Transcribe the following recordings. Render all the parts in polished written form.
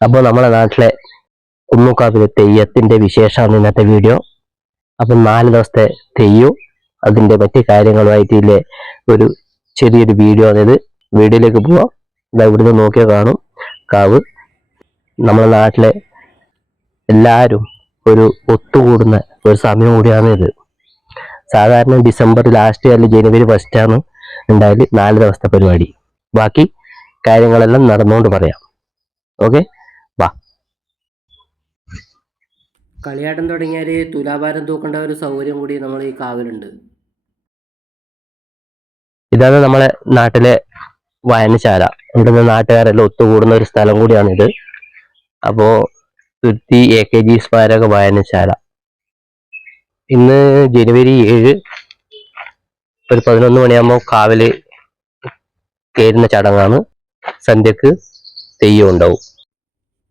അപ്പോൾ നമ്മുടെ നാട്ടിലെ കുന്നുക്കാവിലെ തെയ്യത്തിന്റെ വിശേഷമാണ് ഇന്നത്തെ വീഡിയോ. അപ്പം 4 ദിവസത്തെ തെയ്യവും അതിന്റെ മറ്റു കാര്യങ്ങളുമായിട്ടില്ലേ ഒരു ചെറിയൊരു വീഡിയോ ആണിത്. വീഡിയോയിലേക്ക് പോവാം. ഇവിടുന്ന് നോക്കിയാൽ കാണും കാവ്. നമ്മുടെ നാട്ടിലെ എല്ലാവരും ഒരു ഒത്തുകൂടുന്ന ഒരു സമയം കൂടിയാണ് ഇത്. സാധാരണ ഡിസംബർ ലാസ്റ്റ് അല്ലെങ്കിൽ ജനുവരി ഫസ്റ്റാണ് ഉണ്ടായാൽ 4 ദിവസത്തെ പരിപാടി. ബാക്കി കാര്യങ്ങളെല്ലാം നടന്നുകൊണ്ട് പറയാം. ഓക്കെ, വാ. കളിയാട്ടം തുടങ്ങിയാൽ തുലാഭാരം തൂക്കേണ്ട ഒരു സൗകര്യം കൂടി നമ്മൾ ഈ കാവിലുണ്ട്. ഇതാണ് നമ്മളെ നാട്ടിലെ വായനശാല. ഇവിടുന്ന് നാട്ടുകാരെല്ലാം ഒത്തുകൂടുന്ന ഒരു സ്ഥലം കൂടിയാണിത്. അപ്പോ തുരുത്തി AKG സ്മാരക വായനശാല. ഇന്ന് ജനുവരി 7 ഒരു 11 മണിയാകുമ്പോൾ കാവില് കയറുന്ന ചടങ്ങാണ്. സന്ധ്യക്ക് തെയ്യം ഉണ്ടാവും.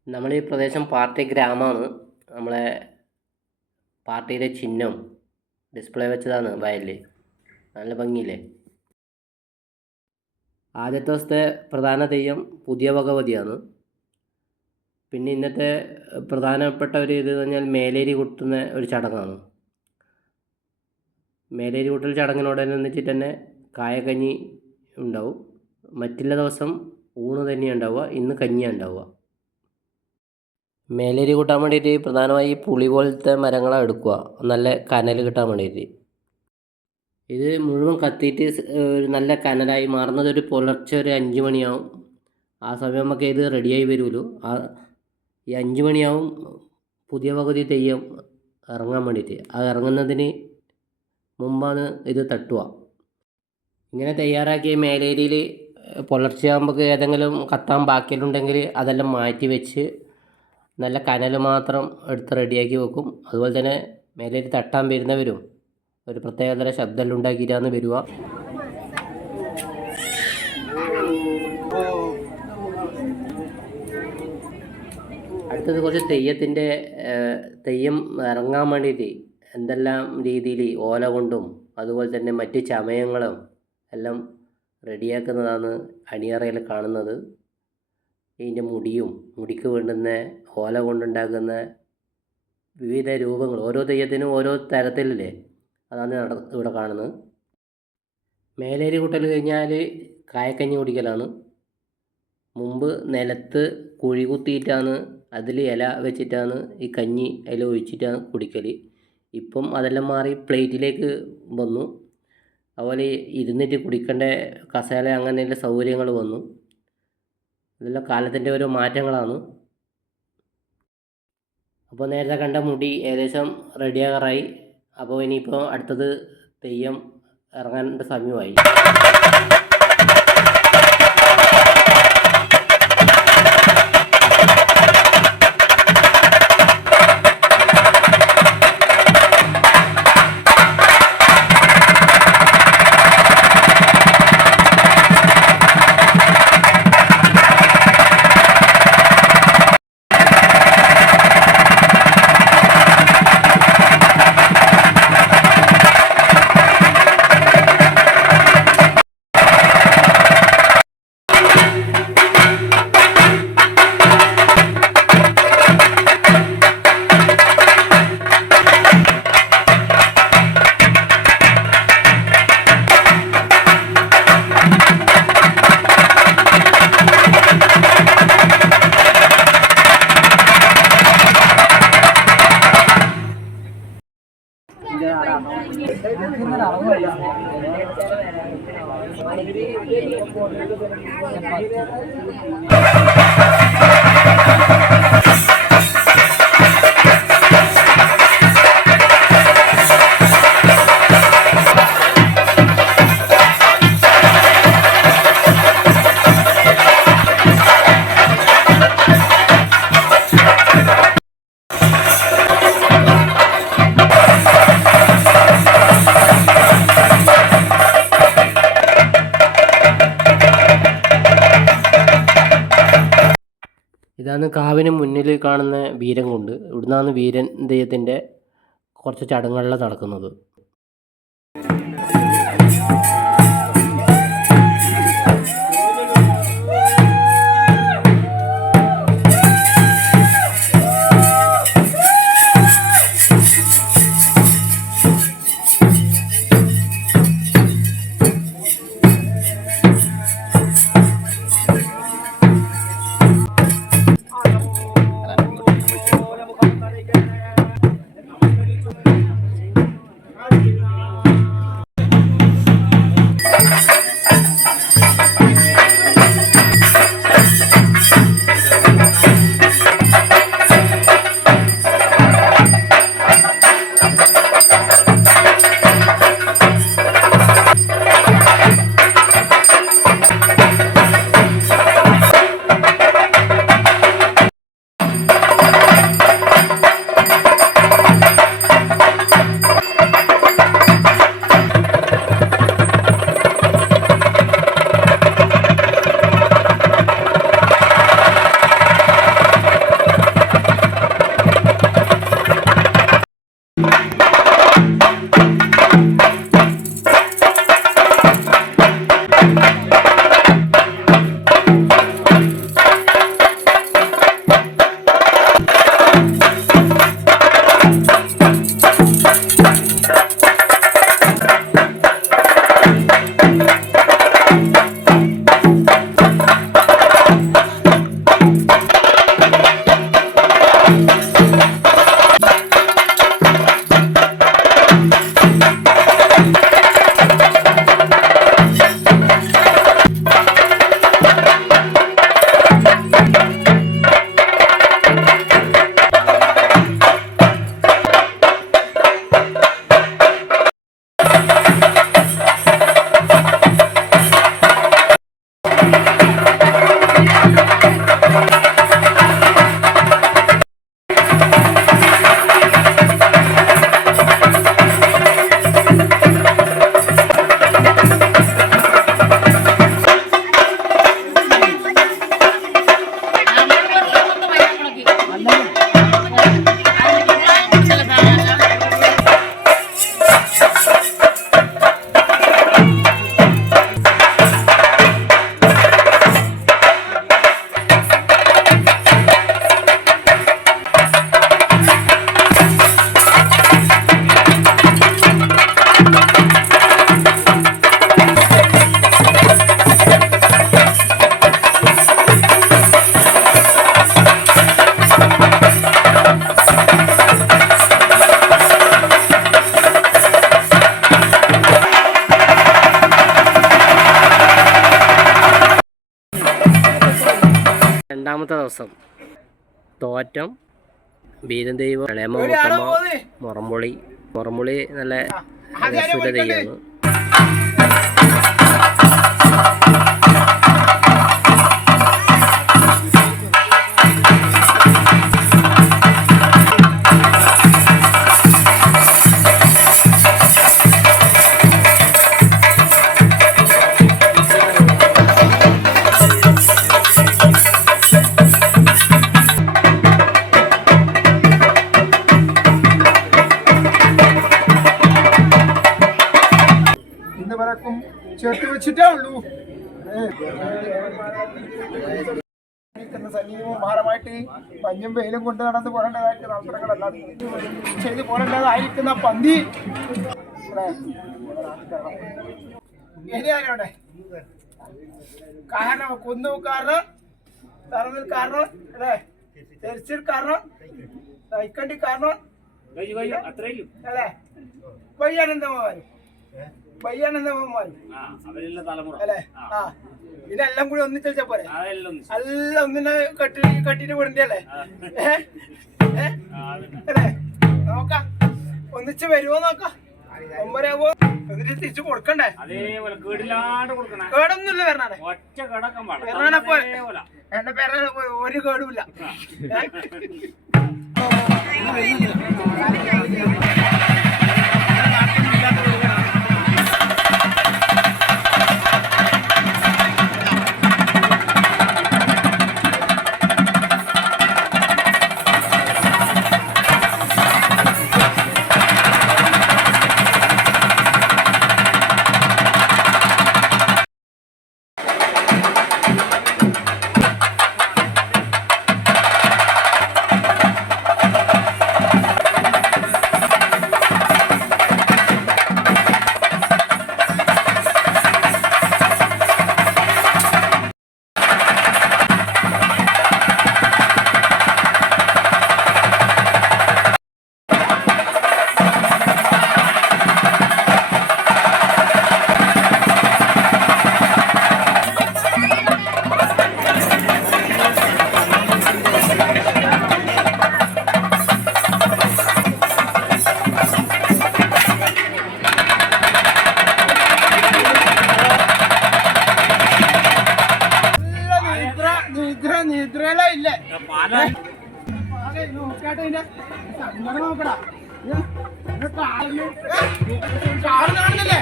നമ്മളീ പ്രദേശം പാർട്ടി ഗ്രാമമാണ്. നമ്മളെ പാർട്ടിയുടെ ചിഹ്നം ഡിസ്പ്ലേ വെച്ചതാണ് വയലിൽ. നല്ല ഭംഗിയില്ലേ. ആദ്യത്തെ ദിവസത്തെ പ്രധാന തെയ്യം പുതിയ ഭഗവതിയാണ്. പിന്നെ ഇന്നത്തെ പ്രധാനപ്പെട്ട ഒരു ഇത് പറഞ്ഞാൽ മേലേരി കുട്ടുന്ന ഒരു ചടങ്ങാണ്. മേലേരി കുട്ടൽ ചടങ്ങിനോടനുബന്ധിച്ചിട്ട് തന്നെ കായക്കഞ്ഞി ഉണ്ടാവും. മറ്റുള്ള ദിവസം ഊണ് തന്നെയാണ് ഉണ്ടാവുക. ഇന്ന് കഞ്ഞിയാണ് ഉണ്ടാവുക. മേലേരി കൂട്ടാൻ വേണ്ടിയിട്ട് പ്രധാനമായി പുളി പോലത്തെ മരങ്ങളാണ് എടുക്കുക, നല്ല കനൽ കിട്ടാൻ വേണ്ടിയിട്ട്. ഇത് മുഴുവൻ കത്തിയിട്ട് നല്ല കനലായി മാറുന്നത് ഒരു പുലർച്ചെ ഒരു 5 മണിയാവും. ആ സമയം നമുക്ക് ഇത് റെഡിയായി വരുമല്ലോ. ഈ 5 മണിയാവും പുതിയ ഭഗവതി തെയ്യം ഇറങ്ങാൻ വേണ്ടിയിട്ട്. അത് ഇറങ്ങുന്നതിന് മുമ്പാണ് ഇത് തട്ടുക. ഇങ്ങനെ തയ്യാറാക്കിയ മേലേരിയിൽ പുലർച്ചയാകുമ്പോൾ ഏതെങ്കിലും കത്താൻ ബാക്കിയുണ്ടെങ്കിൽ അതെല്ലാം മാറ്റി വെച്ച് നല്ല കനൽ മാത്രം എടുത്ത് റെഡിയാക്കി വെക്കും. അതുപോലെ തന്നെ മേലേരി തട്ടാൻ വരുന്നവരും ഒരു പ്രത്യേകതര ശബ്ദമെല്ലാം ഉണ്ടാക്കിയിട്ടാണ് വരിക. അടുത്തത് കുറച്ച് തെയ്യം ഇറങ്ങാൻ വേണ്ടിയിട്ട് എന്തെല്ലാം രീതിയിൽ ഓല കൊണ്ടും അതുപോലെ തന്നെ മറ്റ് ചമയങ്ങളും എല്ലാം റെഡിയാക്കുന്നതാണ് അണിയറയിൽ കാണുന്നത്. ഇതിൻ്റെ മുടിക്ക് വേണ്ടുന്ന ഓല കൊണ്ടുണ്ടാക്കുന്ന വിവിധ രൂപങ്ങൾ, ഓരോ തെയ്യത്തിനും ഓരോ തരത്തിലല്ലേ, അതാണ് ഇവിടെ കാണുന്നത്. മേലേരി കൂട്ടൽ കഴിഞ്ഞാൽ കായക്കഞ്ഞി കുടിക്കലാണ്. മുമ്പ് നിലത്ത് കുഴി കുത്തിയിട്ടാണ് അതിൽ ഇല വെച്ചിട്ടാണ് ഈ കഞ്ഞി അതിൽ ഒഴിച്ചിട്ടാണ് കുടിക്കൽ. ഇപ്പം അതെല്ലാം മാറി പ്ലേറ്റിലേക്ക് വന്നു. അതുപോലെ ഇരുന്നിട്ട് കുടിക്കേണ്ട കസേല അങ്ങനെയുള്ള സൗകര്യങ്ങൾ വന്നു. ഇതെല്ലാം കാലത്തിൻ്റെ ഓരോ മാറ്റങ്ങളാണ്. അപ്പോൾ നേരത്തെ കണ്ട മുടി ഏകദേശം റെഡിയാകാറായി. അപ്പോൾ ഇനിയിപ്പോൾ അടുത്തത് തെയ്യം ഇറങ്ങാനുള്ള സമയമായി. ഇതാണ് കാവിന് മുന്നിൽ കാണുന്ന വീരൻ കൊണ്ട്. ഇവിടുന്നാണ് വീരൻ തെയ്യത്തിൻ്റെ കുറച്ച് ചടങ്ങുകളിലാണ് നടക്കുന്നത്. 6-ാമത്തെ ദിവസം തോറ്റം, ബീരം ദൈവം, ഇളയമ്മ മുറമ്പൊളി നല്ല രസമുള്ള തെയ്യമാണ്. ചേർത്ത് വെച്ചിട്ടേ ഉള്ളൂ. സജീവവും ഭാരമായിട്ട് മഞ്ഞും വെയിലും കൊണ്ട് നടന്ന് പോരേണ്ടതായിട്ട് അവസരങ്ങളല്ല ചെയ്ത് പോരേണ്ടതായിരിക്കുന്ന പന്തി ശരിയാലോടെ. കാരണം കുന്നൂക്കാരനോ തറവിൽക്കാരനോ അല്ലേ, തെരച്ചിൽക്കാരനോ തൈക്കണ്ടിക്കാരനോ അല്ലേ, പയ്യാനന്ദമാര് അല്ലേ. ആ ഇതെല്ലാം കൂടി ഒന്നിച്ചാ പോരെ, എല്ലാം ഒന്നിനെ കെട്ടിട്ട് വിടണ്ടല്ലേ അല്ലേ. നോക്കാം ഒന്നിച്ച് വരുമോ നോക്കാം, ഒമ്പരാവോ എന്നിട്ട് തിരിച്ചു കൊടുക്കണ്ടേ. കേടൊന്നുമില്ല വരണേ, വരണപ്പോ എന്റെ പേര ഒരു കേടുമില്ല. നിദ്രയില്ലേ നോക്കട്ടെ നോക്കടാ കാറ് കാണുന്നില്ലേ,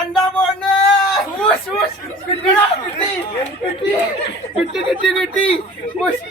എന്താ പോണ് കിട്ടി പോയാ